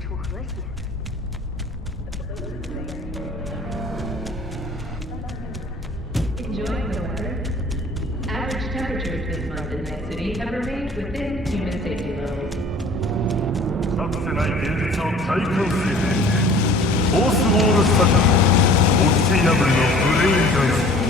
楚和谐。Enjoying the weather? Average temperatures this month in Night City have remained within human safety levels. かつてない現実を体感するフォースウォールスタジアムオキティナブルのブレインダンス